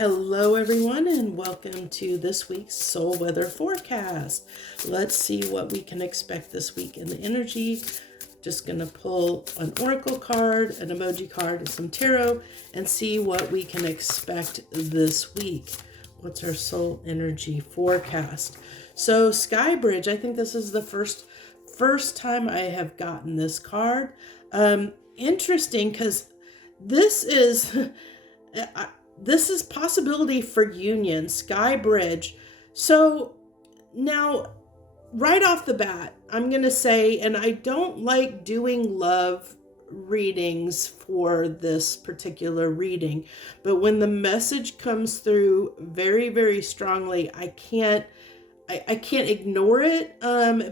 Hello, everyone, and welcome to this week's soul weather forecast. Let's see what we can expect this week in the energy. Just going to pull an oracle card, an emoji card, and some tarot and see what we can expect this week. What's our soul energy forecast? So Sky Bridge, I think this is the first time I have gotten this card. Interesting, because this is this is possibility for union, Sky Bridge. So now, right off the bat, I'm going to say, and I don't like doing love readings for this particular reading, but when the message comes through very, very strongly, I can't ignore it,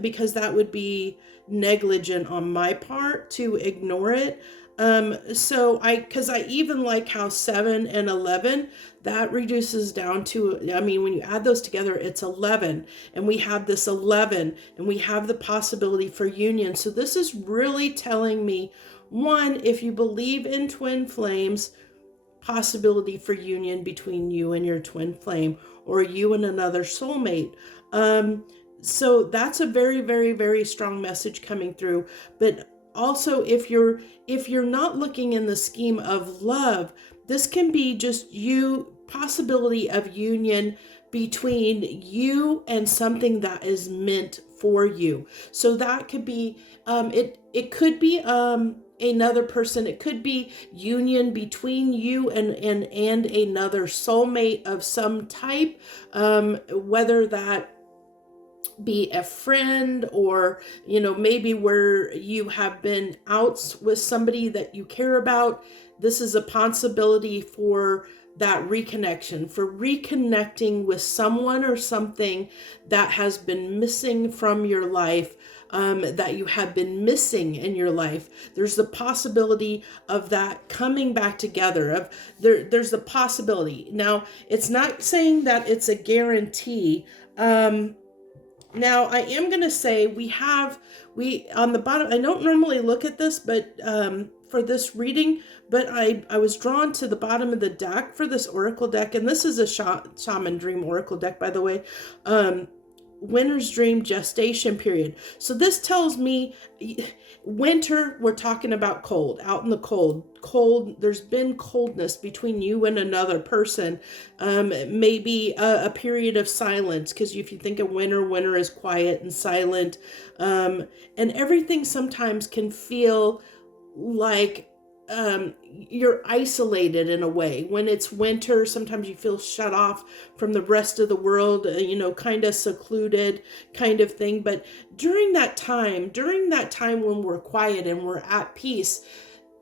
because that would be negligent on my part to ignore it. Because I even like how 7 and 11, that reduces down to, when you add those together, it's 11, and we have this 11, and we have the possibility for union. So this is really telling me, one, if you believe in twin flames, possibility for union between you and your twin flame, or you and another soulmate. So that's a very, very, very strong message coming through. But also, if you're not looking in the scheme of love, this can be just you, possibility of union between you and something that is meant for you. So that could be it could be another person. It could be union between you and another soulmate of some type, whether that be a friend, or maybe where you have been out with somebody that you care about. This is a possibility for that reconnection, for reconnecting with someone or something that has been missing from your life, that you have been missing in your life. There's the possibility of that coming back together. There's the possibility. Now, it's not saying that it's a guarantee. Now, I am going to say we on the bottom, I don't normally look at this, but for this reading, but I was drawn to the bottom of the deck for this oracle deck, and this is a shaman dream oracle deck, by the way. Winter's dream gestation period. So this tells me winter, we're talking about cold, out in the cold, there's been coldness between you and another person. Maybe a period of silence, because if you think of winter is quiet and silent, and everything sometimes can feel like you're isolated in a way. When it's winter, sometimes you feel shut off from the rest of the world, kind of secluded kind of thing. But during that time when we're quiet and we're at peace,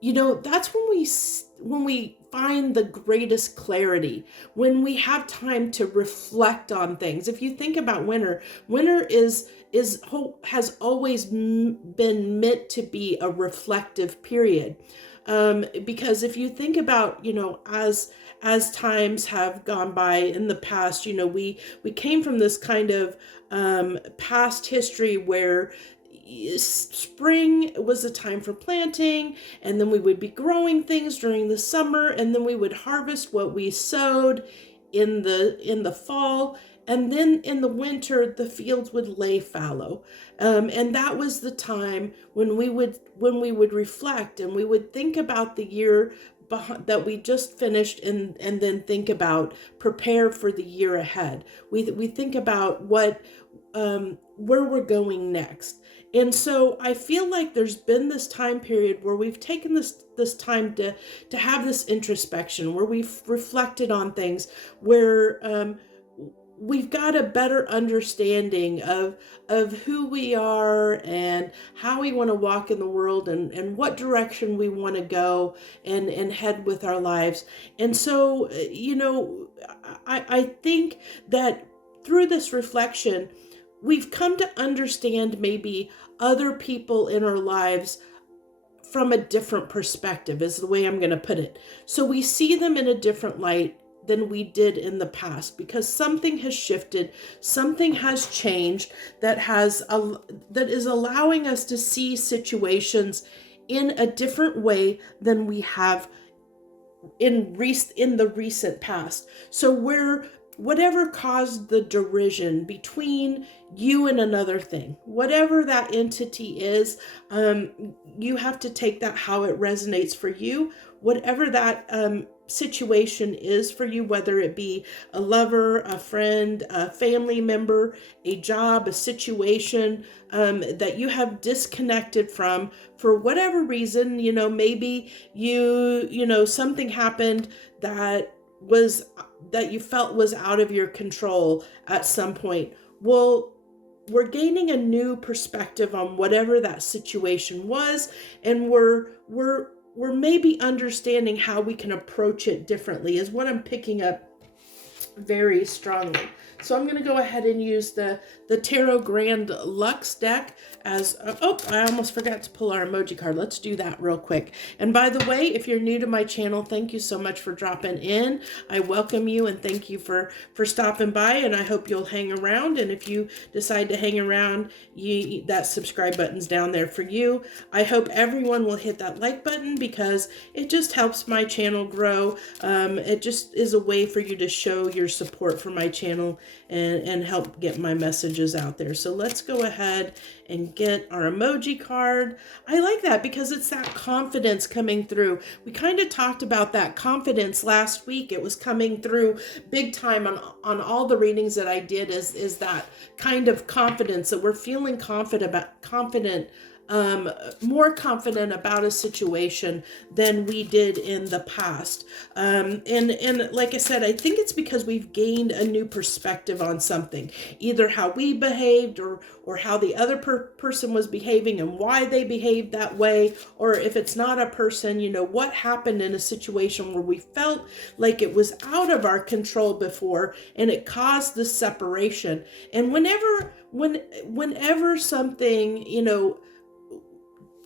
that's when we find the greatest clarity, when we have time to reflect on things. If you think about winter has always been meant to be a reflective period. Because if you think about, as times have gone by in the past, we came from this kind of past history where spring was a time for planting, and then we would be growing things during the summer, and then we would harvest what we sowed in the fall. And then in the winter, the fields would lay fallow. And that was the time when we would reflect, and we would think about the year that we just finished, and then think about, prepare for the year ahead. We think about what where we're going next. And so I feel like there's been this time period where we've taken this time to have this introspection, where we've reflected on things, where we've got a better understanding of who we are and how we want to walk in the world, and what direction we want to go and head with our lives. And so, I think that through this reflection, we've come to understand maybe other people in our lives from a different perspective, is the way I'm going to put it. So we see them in a different light than we did in the past, because something has shifted, something has changed that is allowing us to see situations in a different way than we have in the recent past. So whatever caused the derision between you and another thing, whatever that entity is, you have to take that how it resonates for you, whatever that situation is for you, whether it be a lover, a friend, a family member, a job, a situation that you have disconnected from for whatever reason. Maybe something happened that you felt was out of your control at some point. Well, we're gaining a new perspective on whatever that situation was, and we're maybe understanding how we can approach it differently is what I'm picking up very strongly. So I'm going to go ahead and use the Tarot Grand Luxe deck as, I almost forgot to pull our emoji card. Let's do that real quick. And by the way, if you're new to my channel, thank you so much for dropping in. I welcome you and thank you for stopping by, and I hope you'll hang around. And if you decide to hang around, that subscribe button's down there for you. I hope everyone will hit that like button because it just helps my channel grow. It just is a way for you to show your support for my channel and help get my messages out there. So let's go ahead and get our emoji card. I like that because it's that confidence coming through. We kind of talked about that confidence last week. It was coming through big time on all the readings that I did is that kind of confidence that we're feeling confident, more confident about a situation than we did in the past. And like I said, I think it's because we've gained a new perspective on something, either how we behaved or how the other person was behaving and why they behaved that way. Or if it's not a person, what happened in a situation where we felt like it was out of our control before and it caused this separation. And whenever something,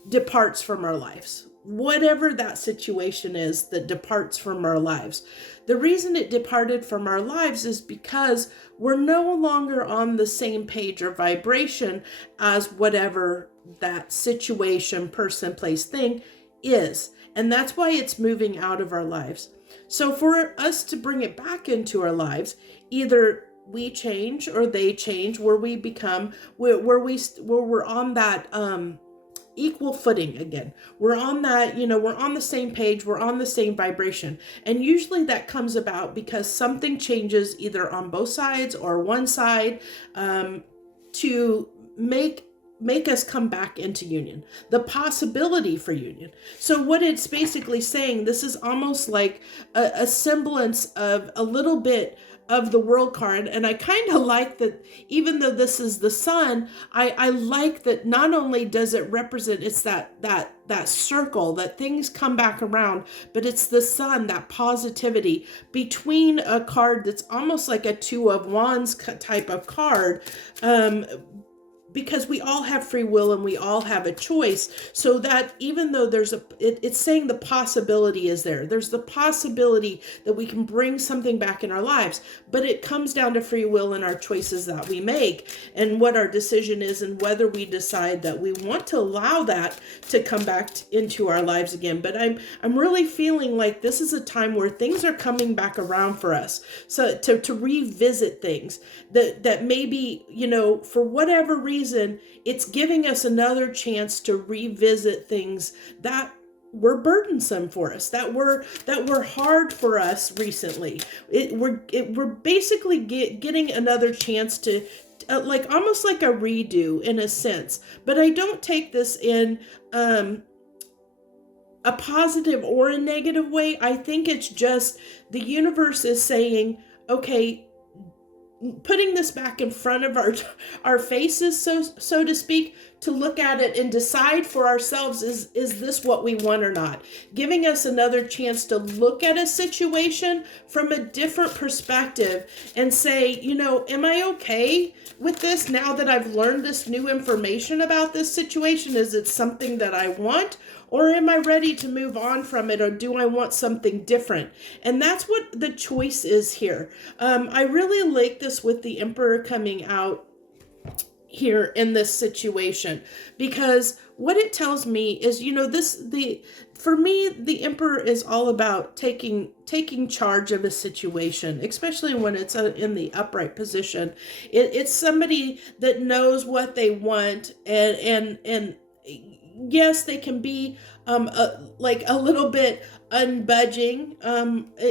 departs from our lives, whatever that situation is that departs from our lives. The reason it departed from our lives is because we're no longer on the same page or vibration as whatever that situation, person, place, thing is. And that's why it's moving out of our lives. So for us to bring it back into our lives, either we change or they change, where we become, where we're on that, equal footing again. We're on that, we're on the same page, we're on the same vibration. And usually that comes about because something changes either on both sides or one side to make us come back into union, the possibility for union. So what it's basically saying, this is almost like a semblance of a little bit of the world card. And I kind of like that, even though this is the sun, I like that not only does it represent, it's that circle that things come back around, but it's the sun, that positivity between a card that's almost like a Two of Wands type of card, because we all have free will and we all have a choice. So that even though it's saying the possibility is there. There's the possibility that we can bring something back in our lives, but it comes down to free will and our choices that we make and what our decision is and whether we decide that we want to allow that to come back into our lives again. But I'm really feeling like this is a time where things are coming back around for us. So to revisit things that maybe, for whatever reason, it's giving us another chance to revisit things that were burdensome for us, that were hard for us recently. We're basically getting another chance to like almost like a redo in a sense. But I don't take this in a positive or a negative way. I think it's just the universe is saying, okay, putting this back in front of our faces, so to speak, to look at it and decide for ourselves, is this what we want or not? Giving us another chance to look at a situation from a different perspective and say, am I okay with this now that I've learned this new information about this situation? Is it something that I want? Or am I ready to move on from it? Or do I want something different? And that's what the choice is here. I really like this with the Emperor coming out here in this situation, because what it tells me is, for me, the Emperor is all about taking charge of a situation, especially when it's in the upright position. It's somebody that knows what they want, and yes, they can be like a little bit unbudging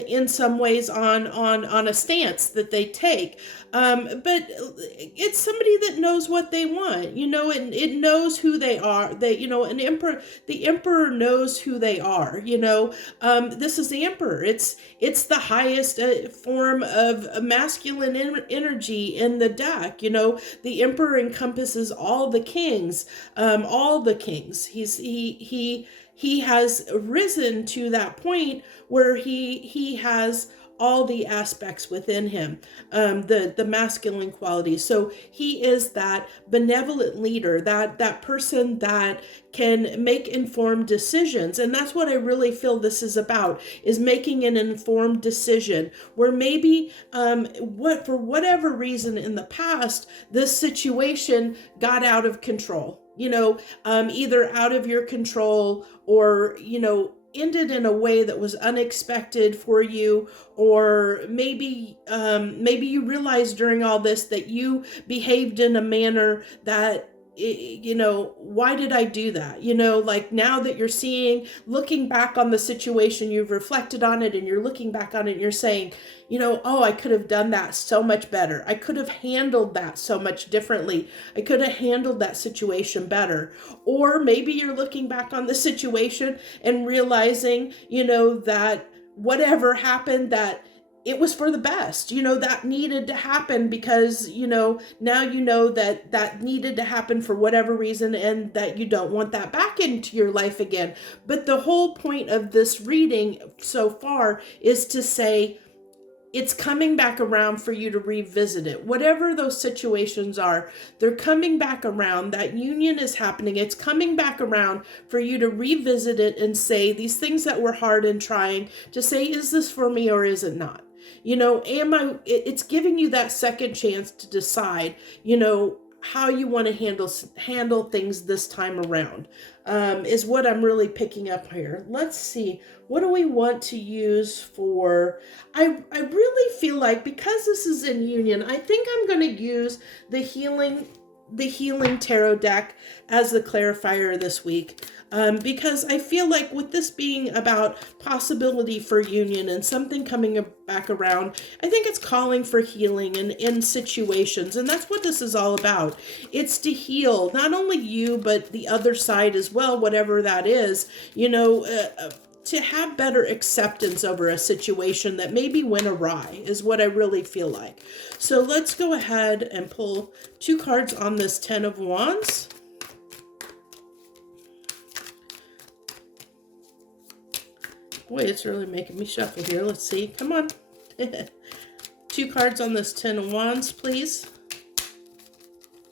in some ways on a stance that they take, but it's somebody that knows what they want, and it knows who they are. The emperor knows who they are. This is the Emperor. It's the highest form of masculine energy in the deck. The Emperor encompasses all the kings. He has risen to that point where he has all the aspects within him, the masculine qualities. So he is that benevolent leader, that person that can make informed decisions. And that's what I really feel this is about, is making an informed decision where maybe for whatever reason in the past, this situation got out of control. Either out of your control or, ended in a way that was unexpected for you, or maybe you realized during all this that you behaved in a manner that, why did I do that? Like now that you're looking back on the situation, you've reflected on it and you're looking back on it and you're saying, oh, I could have done that so much better. I could have handled that so much differently. I could have handled that situation better. Or maybe you're looking back on the situation and realizing, that whatever happened, that it was for the best, that needed to happen because, now that needed to happen for whatever reason, and that you don't want that back into your life again. But the whole point of this reading so far is to say, it's coming back around for you to revisit it. Whatever those situations are, they're coming back around. That union is happening. It's coming back around for you to revisit it and say these things that were hard and trying, to say, is this for me or is it not? It's giving you that second chance to decide, how you want to handle things this time around, is what I'm really picking up here. Let's see. What do we want to use for, I really feel like, because this is in union, I think I'm going to use the healing tarot deck as the clarifier this week, because I feel like with this being about possibility for union and something coming back around, I think it's calling for healing in situations, and that's what this is all about. It's to heal not only you but the other side as well, whatever that is, to have better acceptance over a situation that maybe went awry is what I really feel like. So let's go ahead and pull 2 cards on this 10 of Wands. Boy, it's really making me shuffle here. Let's see. Come on. 2 cards on this 10 of Wands, please.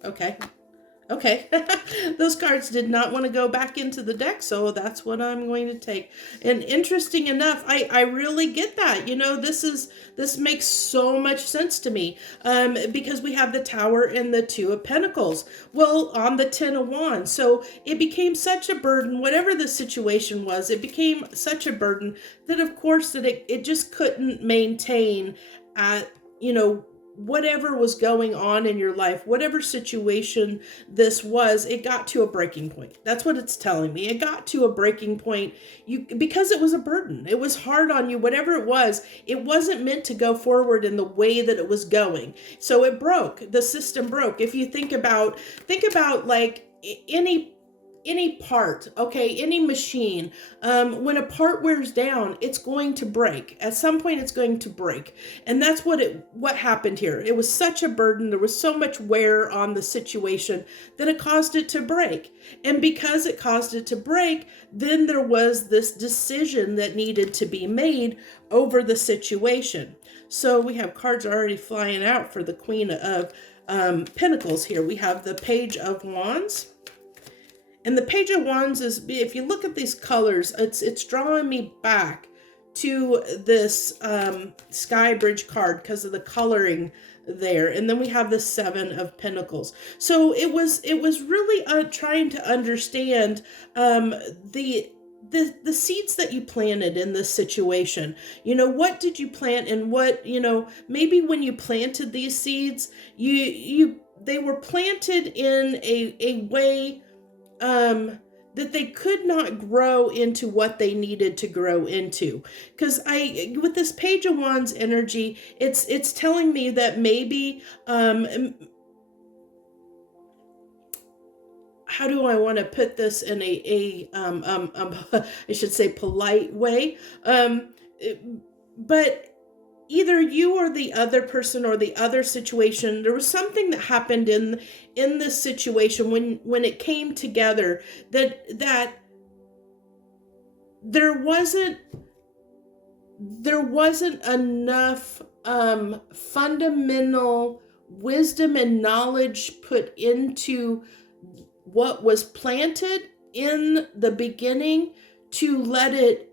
Okay. Those cards did not want to go back into the deck, so that's what I'm going to take. And interesting enough, I really get that. This makes so much sense to me, because we have the Tower and the 2 of Pentacles. Well, on the 10 of Wands, so it became such a burden. Whatever the situation was, it became such a burden that, of course, that it just couldn't maintain at whatever was going on in your life, whatever situation this was, it got to a breaking point. That's what it's telling me. It got to a breaking point because it was a burden. It was hard on you. Whatever it wasn't meant to go forward in the way that it was going. So it broke. The system broke. If you think about like any part, okay, any machine, when a part wears down, it's going to break. At some point, it's going to break. And that's what happened here. It was such a burden. There was so much wear on the situation that it caused it to break. And because it caused it to break, then there was this decision that needed to be made over the situation. So we have cards already flying out for the Queen of Pentacles here. We have the Page of Wands. And the Page of Wands is, if you look at these colors, it's drawing me back to this Sky Bridge card because of the coloring there. And then we have the Seven of Pentacles. So it was really trying to understand the seeds that you planted in this situation. What did you plant, and what, maybe when you planted these seeds, they were planted in a way that they could not grow into what they needed to grow into. Because with this Page of Wands energy, it's telling me that maybe, how do I want to put this in I should say polite way, but either you or the other person or the other situation, there was something that happened in this situation when it came together that there wasn't enough fundamental wisdom and knowledge put into what was planted in the beginning to let it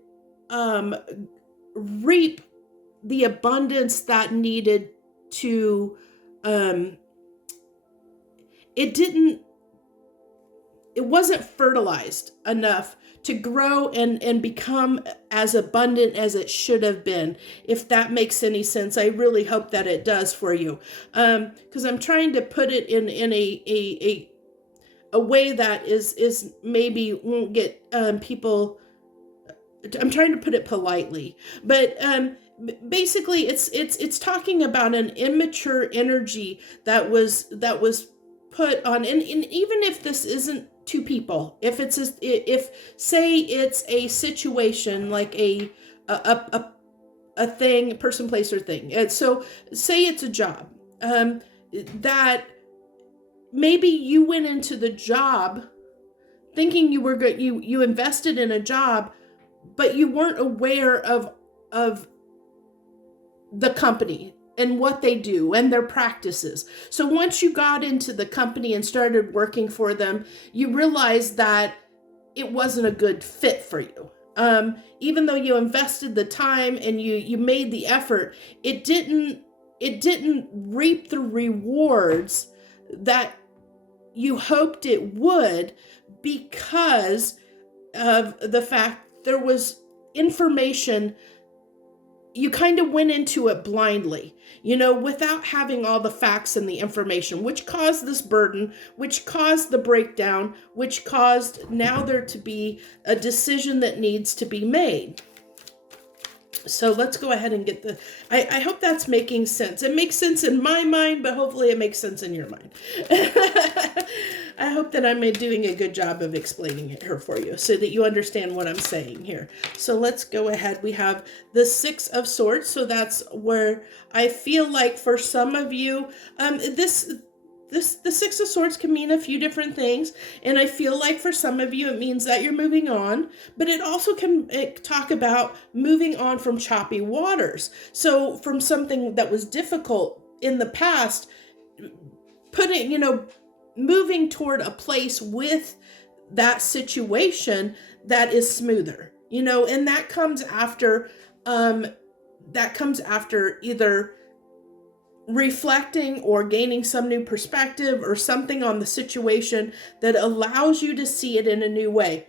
reap the abundance that needed to, it wasn't fertilized enough to grow and become as abundant as it should have been. If that makes any sense, I really hope that it does for you. Because I'm trying to put it in a way that is maybe won't get people. I'm trying to put it politely, but basically it's talking about an immature energy that was put on, and even if this isn't two people, if say it's a situation like a thing, person, place, or thing, and so say it's a job, that maybe you went into the job thinking you were good, you invested in a job, but you weren't aware of the company and what they do and their practices. So once you got into the company and started working for them, you realized that it wasn't a good fit for you. Even though you invested the time and you made the effort, it didn't reap the rewards that you hoped it would, because of the fact there was information. You kind of went into it blindly, without having all the facts and the information, which caused this burden, which caused the breakdown, which caused now there to be a decision that needs to be made. So let's go ahead and get I hope that's making sense. It makes sense in my mind, but hopefully it makes sense in your mind. I hope that I'm doing a good job of explaining it here for you so that you understand what I'm saying here. So let's go ahead. We have the Six of Swords. So that's where I feel like for some of you, the Six of Swords can mean a few different things, and I feel like for some of you it means that you're moving on, but it also can talk about moving on from choppy waters. So from something that was difficult in the past, moving toward a place with that situation that is smoother, and that comes after either reflecting or gaining some new perspective or something on the situation that allows you to see it in a new way.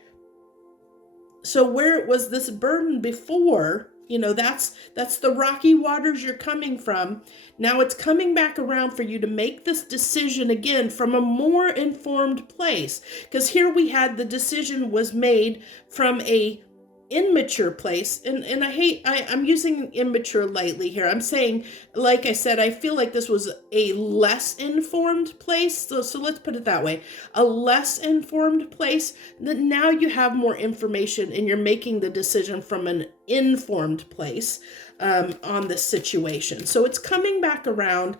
So where it was this burden before, that's the rocky waters you're coming from. Now it's coming back around for you to make this decision again from a more informed place. Because here we had the decision was made from a immature place, and I'm using immature lightly here. I'm saying, like I said, I feel like this was a less informed place. So let's put it that way, a less informed place. That now you have more information and you're making the decision from an informed place on this situation. So it's coming back around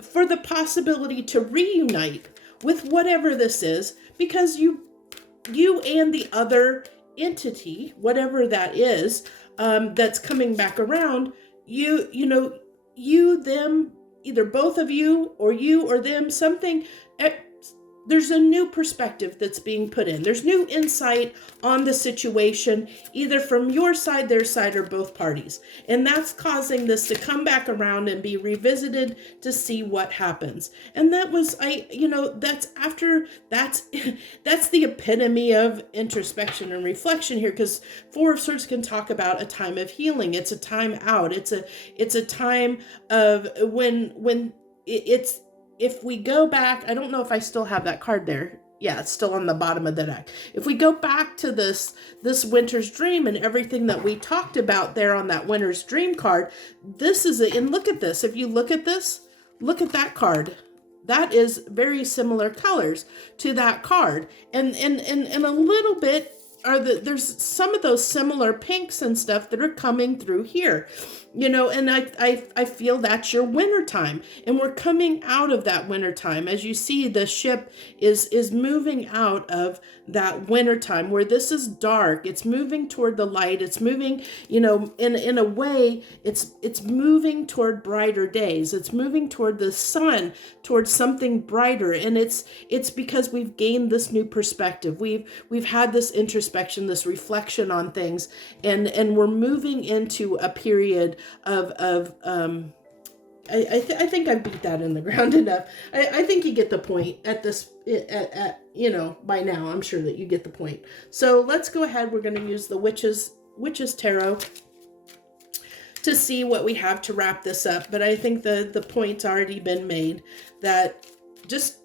for the possibility to reunite with whatever this is, because you and the other entity, whatever that is, that's coming back around, you, them, either both of you or them, something, there's a new perspective that's being put in. There's new insight on the situation, either from your side, their side, or both parties. And that's causing this to come back around and be revisited to see what happens. And that was, that's that's the epitome of introspection and reflection here, because Four of Swords can talk about a time of healing. It's a time out. It's a time of when it's, if we go back, I don't know if I still have that card there. Yeah, it's still on the bottom of the deck. If we go back to this winter's dream and everything that we talked about there on that winter's dream card, this is it. And look at this. If you look at this, look at that card. That is very similar colors to that card. And a little bit there's some of those similar pinks and stuff that are coming through here, and I feel that's your winter time, and we're coming out of that winter time. As you see, the ship is moving out of that winter time where this is dark. It's moving toward the light. It's moving, in a way, it's moving toward brighter days. It's moving toward the sun, towards something brighter. And it's because we've gained this new perspective. We've had this introspection, this reflection on things, and we're moving into a period of I think I beat that in the ground enough. I think you get the point at this, by now. I'm sure that you get the point. So let's go ahead. We're going to use the Witch's Tarot to see what we have to wrap this up. But I think the point's already been made, that just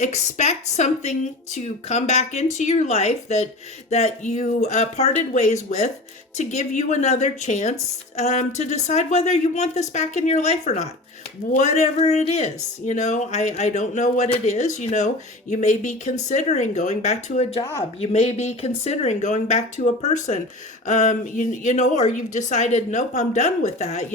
expect something to come back into your life that you parted ways with, to give you another chance to decide whether you want this back in your life or not. Whatever it is, I don't know what it is. You may be considering going back to a job. You may be considering going back to a person, or you've decided, nope, I'm done with that.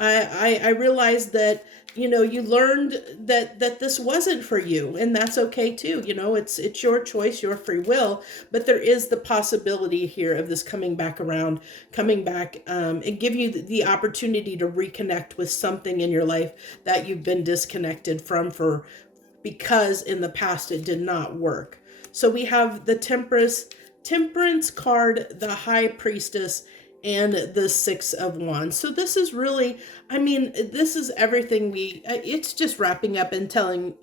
I realize that, you learned that this wasn't for you, and that's okay too. It's your choice, your free will, but there is the possibility here of this coming back around, and give you the opportunity to reconnect with something in your life that you've been disconnected from because in the past it did not work. So we have the Temperance card, the High Priestess, and the Six of Wands. So this is really, this is everything it's just wrapping up and telling,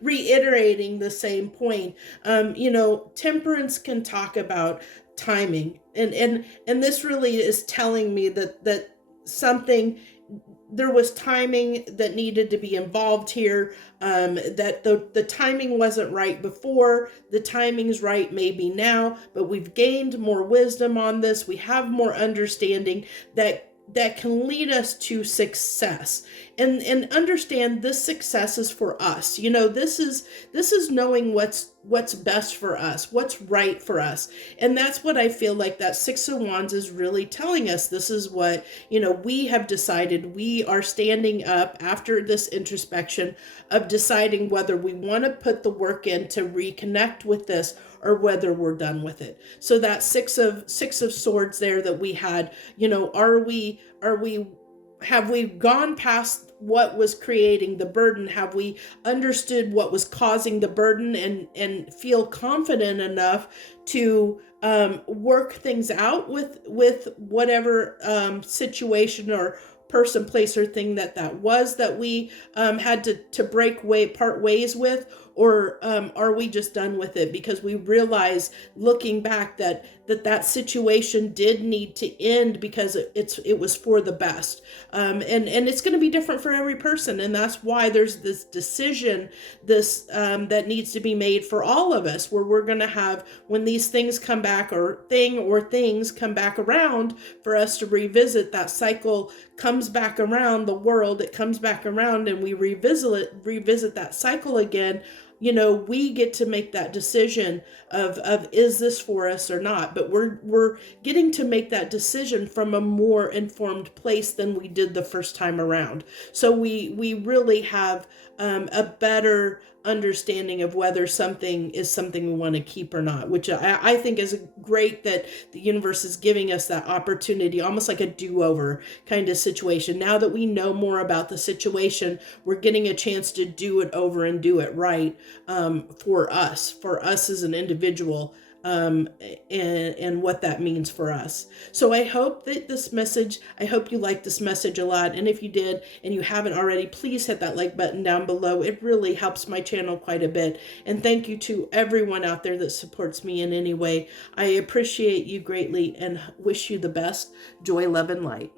reiterating the same point. Temperance can talk about timing, and this really is telling me that there was timing that needed to be involved here, that the timing wasn't right before, the timing's right maybe now, but we've gained more wisdom on this. We have more understanding that can lead us to success, and understand this success is for us. This is knowing what's best for us, what's right for us. And that's what I feel like that Six of Wands is really telling us. This is what, we have decided. We are standing up after this introspection of deciding whether we want to put the work in to reconnect with this, or whether we're done with it. So that six of swords there that we had, have we gone past what was creating the burden? Have we understood what was causing the burden and feel confident enough to work things out with whatever situation or person, place, or thing that was that we had to part ways with? Or are we just done with it because we realize, looking back, that situation did need to end because it was for the best, and it's going to be different for every person, and that's why there's this decision that needs to be made for all of us, where we're going to have, when these things come back, or things come back around, for us to revisit. That cycle comes back around, the world, it comes back around, and we revisit that cycle again. We get to make that decision of is this for us or not? But we're getting to make that decision from a more informed place than we did the first time around. So we really have a better understanding of whether something is something we want to keep or not, which I think is great that the universe is giving us that opportunity, almost like a do-over kind of situation. Now that we know more about the situation, we're getting a chance to do it over and do it right, for us as an individual, and what that means for us. So I hope that I hope you liked this message a lot. And if you did and you haven't already, please hit that like button down below. It really helps my channel quite a bit. And thank you to everyone out there that supports me in any way. I appreciate you greatly and wish you the best. Joy, love, and light.